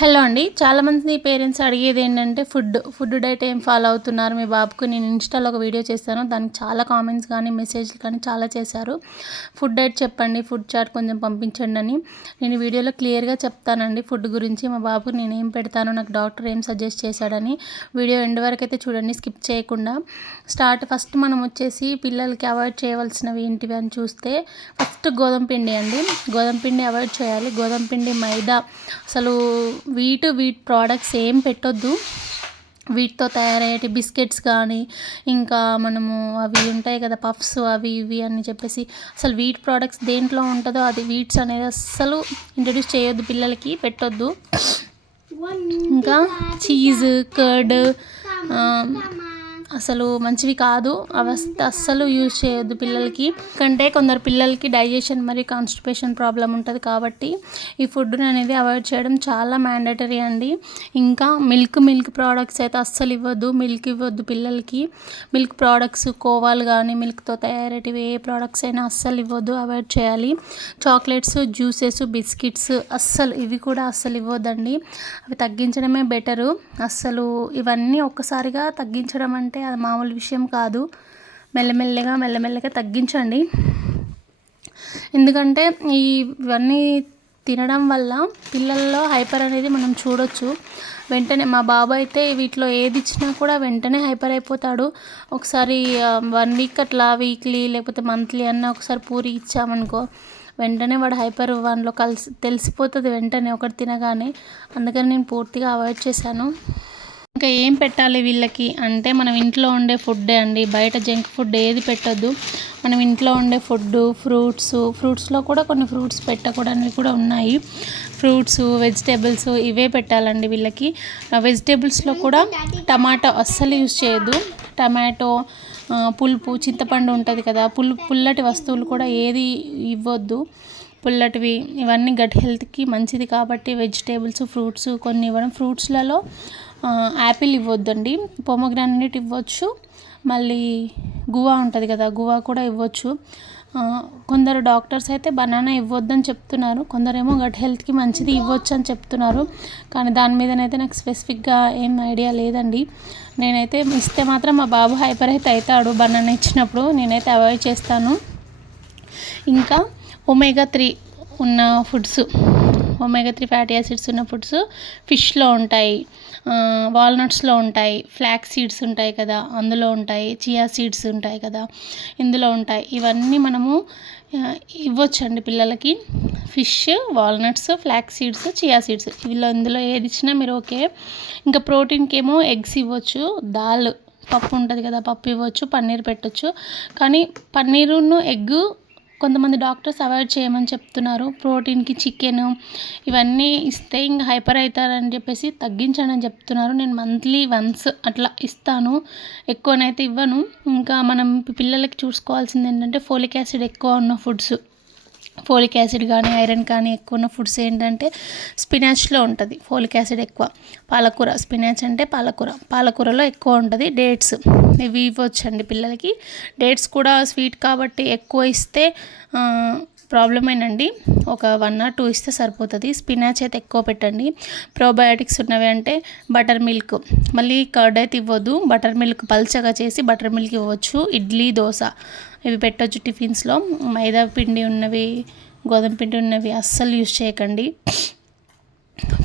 Hello అండి. చాలామంది parents అడిగేది ఏంటంటే ఫుడ్ డైట్ ఏం ఫాలో అవుతున్నారు మీ బాబుకు? నేను ఇన్‌స్టాలో ఒక వీడియో చేశాను. దానికి చాలా కామెంట్స్ కానీ, మెసేజ్‌లు కానీ చాలా చేశారు. ఫుడ్ డైట్ చెప్పండి, ఫుడ్ చార్ట్ కొంచెం పంపించండి అని. నేను ఈ వీడియోలో క్లియర్‌గా చెప్తానండి ఫుడ్ గురించి. మా బాబుకి నేను ఏం పెడతాను, నాకు డాక్టర్ ఏం సజెస్ట్ చేశాడని. వీడియో ఎండ్ వరకు అయితే చూడండి, స్కిప్ చేయకుండా. ఫస్ట్ మనం వచ్చేసి పిల్లలకి అవాయిడ్ చేయవలసినవి ఏంటివి అని చూస్తే ఫస్ట్ గోధుమ పిండి అండి. గోధుమ పిండి అవాయిడ్ చేయాలి. గోధుమ పిండి, మైదా, అసలు వీట్ ప్రోడక్ట్స్ ఏం పెట్టొద్దు. వీటితో తయారయ్యే బిస్కెట్స్ కానీ, ఇంకా మనము అవి ఉంటాయి కదా పఫ్స్, అవి ఇవి అని చెప్పేసి అసలు వీట్ ప్రోడక్ట్స్ దేంట్లో ఉంటుందో అది వీట్స్ అనేది అస్సలు ఇంట్రడ్యూస్ చేయొద్దు, పిల్లలకి పెట్టొద్దు. ఇంకా చీజ్, కర్డ్ అసలు మంచివి కాదు. అవి అస్సలు యూజ్ చేయొద్దు పిల్లలకి. కంటే కొందరు పిల్లలకి డైజెషన్ మరియు కాన్స్టిపేషన్ ప్రాబ్లం ఉంటుంది కాబట్టి ఈ ఫుడ్ని అనేది అవాయిడ్ చేయడం చాలా మ్యాండేటరీ అండి. ఇంకా మిల్క్ ప్రోడక్ట్స్ అయితే అస్సలు ఇవ్వద్దు. మిల్క్ ఇవ్వద్దు పిల్లలకి. మిల్క్ ప్రోడక్ట్స్, కోవాలు కానీ, మిల్క్తో తయారైనవి ఏ ప్రోడక్ట్స్ అయినా అస్సలు ఇవ్వద్దు, అవాయిడ్ చేయాలి. చాక్లెట్స్, జ్యూసెస్, బిస్కెట్స్ ఇవి కూడా అస్సలు ఇవ్వద్దండి. అవి తగ్గించడమే బెటరు. అస్సలు ఇవన్నీ ఒక్కసారిగా తగ్గించడం అంటే అది మామూలు విషయం కాదు. మెల్లమెల్లగా తగ్గించండి. ఎందుకంటే ఇవన్నీ తినడం వల్ల పిల్లల్లో హైపర్ అనేది మనం చూడొచ్చు. వెంటనే మా బాబు అయితే వీటిలో ఏది ఇచ్చినా కూడా వెంటనే హైపర్ అయిపోతాడు. ఒకసారి 1 వీక్ అట్లా, వీక్లీ లేకపోతే మంత్లీ అన్న ఒకసారి పూరి ఇచ్చామనుకో, వెంటనే వాడు హైపర్ వానిలో తెలిసిపోతుంది వెంటనే ఒకటి తినగానే. అందుకని నేను పూర్తిగా అవాయిడ్ చేశాను. ఇంకా ఏం పెట్టాలి వీళ్ళకి అంటే మనం ఇంట్లో ఉండే ఫుడ్డే అండి. బయట జంక్ ఫుడ్ ఏది పెట్టొద్దు. మనం ఇంట్లో ఉండే ఫ్రూట్స్లో కూడా కొన్ని ఫ్రూట్స్ పెట్టకూడనివి కూడా ఉన్నాయి. ఫ్రూట్స్, వెజిటేబుల్స్ ఇవే పెట్టాలండి వీళ్ళకి. వెజిటేబుల్స్లో కూడా టమాటో అస్సలు యూజ్ చేయొద్దు. టమాటో, పులుపు, చింతపండు ఉంటుంది కదా, పుల్లటి వస్తువులు కూడా ఏది ఇవ్వద్దు. పుల్లటివి ఇవన్నీ గట్ హెల్త్కి మంచిది కాబట్టి వెజిటేబుల్స్, ఫ్రూట్స్ కొన్ని ఇవ్వడం. ఫ్రూట్స్లలో యాపిల్ ఇవ్వద్దండి. పొమోగ్రానేట్ ఇవ్వచ్చు. మళ్ళీ గువా ఉంటుంది కదా, గువా కూడా ఇవ్వచ్చు. కొందరు డాక్టర్స్ అయితే బనానా ఇవ్వద్దని చెప్తున్నారు. కొందరేమో గట్ హెల్త్కి మంచిది ఇవ్వచ్చు అని చెప్తున్నారు. కానీ దాని మీదనైతే నాకు స్పెసిఫిక్గా ఏం ఐడియా లేదండి. నేనైతే ఇస్తే మాత్రం మా బాబు హైపర్ అయితే అవుతాడు బనానా ఇచ్చినప్పుడు. నేనైతే అవాయిడ్ చేస్తాను. ఇంకా ఒమేగా 3 ఉన్న ఫుడ్స్, ఒమేగా 3 ఫ్యాటీ యాసిడ్స్ ఉన్న ఫుడ్స్ ఫిష్లో ఉంటాయి, వాల్నట్స్లో ఉంటాయి, ఫ్లాక్స్ సీడ్స్ ఉంటాయి కదా అందులో ఉంటాయి, చియా సీడ్స్ ఉంటాయి కదా ఇందులో ఉంటాయి. ఇవన్నీ మనము ఇవ్వచ్చండి పిల్లలకి. Fish, walnuts, flax seeds, chia seeds ఇందులో ఏది ఇచ్చినా మీరు ఓకే. ఇంకా ప్రోటీన్కి ఏమో ఎగ్స్ ఇవ్వచ్చు, దాల్ పప్పు ఉంటుంది కదా పప్పు ఇవ్వచ్చు, పన్నీర్ పెట్టచ్చు. కానీ పన్నీరును ఎగ్గు కొంతమంది డాక్టర్స్ అవాయిడ్ చేయమని చెప్తున్నారు. ప్రోటీన్కి చికెన్ ఇవన్నీ ఇస్తే ఇంకా హైపర్ అవుతారని చెప్పేసి తగ్గించండి అని చెప్తున్నారు. నేను మంత్లీ వన్స్ అట్లా ఇస్తాను, ఎక్కువనైతే ఇవ్వను. ఇంకా మనం పిల్లలకి చూసుకోవాల్సింది ఏంటంటే ఫోలిక్ యాసిడ్ ఎక్కువ ఉన్న ఫుడ్స్, ఫోలిక్ యాసిడ్ కానీ, ఐరన్ కానీ ఎక్కువ ఉన్న ఫుడ్స్ ఏంటంటే స్పినాచ్లో ఉంటుంది ఫోలిక్ యాసిడ్ ఎక్కువ. పాలకూర, స్పినాచ్ అంటే పాలకూరలో ఎక్కువ ఉంటుంది. డేట్స్ ఇవి ఇవ్వచ్చండి పిల్లలకి. డేట్స్ కూడా స్వీట్ కాబట్టి ఎక్కువ ఇస్తే ప్రాబ్లమేనండి. ఒక 1 or 2 ఇస్తే సరిపోతుంది. స్పినాచ్ అయితే ఎక్కువ పెట్టండి. ప్రోబయాటిక్స్ ఉన్నవి అంటే బటర్ మిల్క్, మళ్ళీ కర్డ్ అయితే ఇవ్వద్దు. బటర్ మిల్క్ పల్చగా చేసి బటర్ మిల్క్ ఇవ్వచ్చు. ఇడ్లీ, దోశ ఇవి పెట్టవచ్చు టిఫిన్స్లో. మైదా పిండి ఉన్నవి, గోధుమ పిండి ఉన్నవి అస్సలు యూజ్ చేయకండి.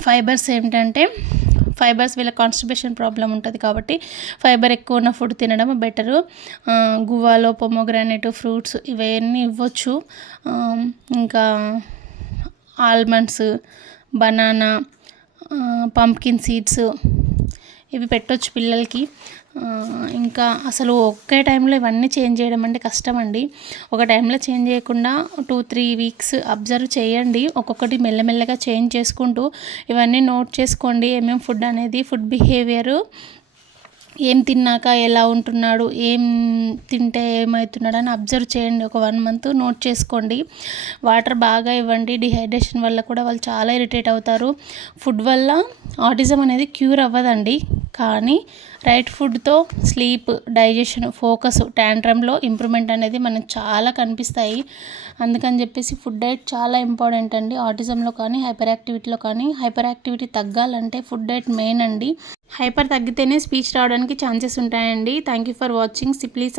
ఫైబర్స్ ఏంటంటే వీళ్ళ కాన్స్టిపేషన్ ప్రాబ్లం ఉంటుంది కాబట్టి ఫైబర్ ఎక్కువ ఉన్న ఫుడ్ తినడం బెటరు. గువాలో పొమోగ్రానేట్, ఫ్రూట్స్ ఇవన్నీ ఇవ్వచ్చు. ఇంకా ఆల్మండ్స్, బనానా, పంప్కిన్ సీడ్స్ ఇవి పెట్టవచ్చు పిల్లలకి. ఇంకా అసలు ఒకే టైంలో ఇవన్నీ చేంజ్ చేయడం అంటే కష్టం అండి. ఒక టైంలో చేంజ్ చేయకుండా 2-3 వీక్స్ అబ్జర్వ్ చేయండి. ఒక్కొక్కటి మెల్లమెల్లగా చేంజ్ చేసుకుంటూ ఇవన్నీ నోట్ చేసుకోండి. ఏమేమి ఫుడ్ అనేది, ఫుడ్ బిహేవియరు, ఏం తిన్నాక ఎలా ఉంటున్నాడు, ఏం తింటే ఏమవుతున్నాడు అని అబ్జర్వ్ చేయండి. ఒక 1 month నోట్ చేసుకోండి. వాటర్ బాగా ఇవ్వండి. డిహైడ్రేషన్ వల్ల కూడా వాళ్ళు చాలా ఇరిటేట్ అవుతారు. ఫుడ్ వల్ల ఆటిజం అనేది క్యూర్ అవ్వదండి, కానీ రైట్ ఫుడ్తో స్లీప్, డైజెషన్, ఫోకస్, టాంట్రమ్లో ఇంప్రూవ్మెంట్ అనేది మనకు చాలా కనిపిస్తాయి. అందుకని చెప్పేసి ఫుడ్ డైట్ చాలా ఇంపార్టెంట్ అండి. ఆటిజంలో కానీ హైపర్ యాక్టివిటీలో కానీ. హైపర్ యాక్టివిటీ తగ్గాలంటే ఫుడ్ డైట్ మెయిన్ అండి. హైపర్ తగ్గితేనే స్పీచ్ రావడానికి ఛాన్సెస్ ఉంటాయండి. Thank you for watching. Please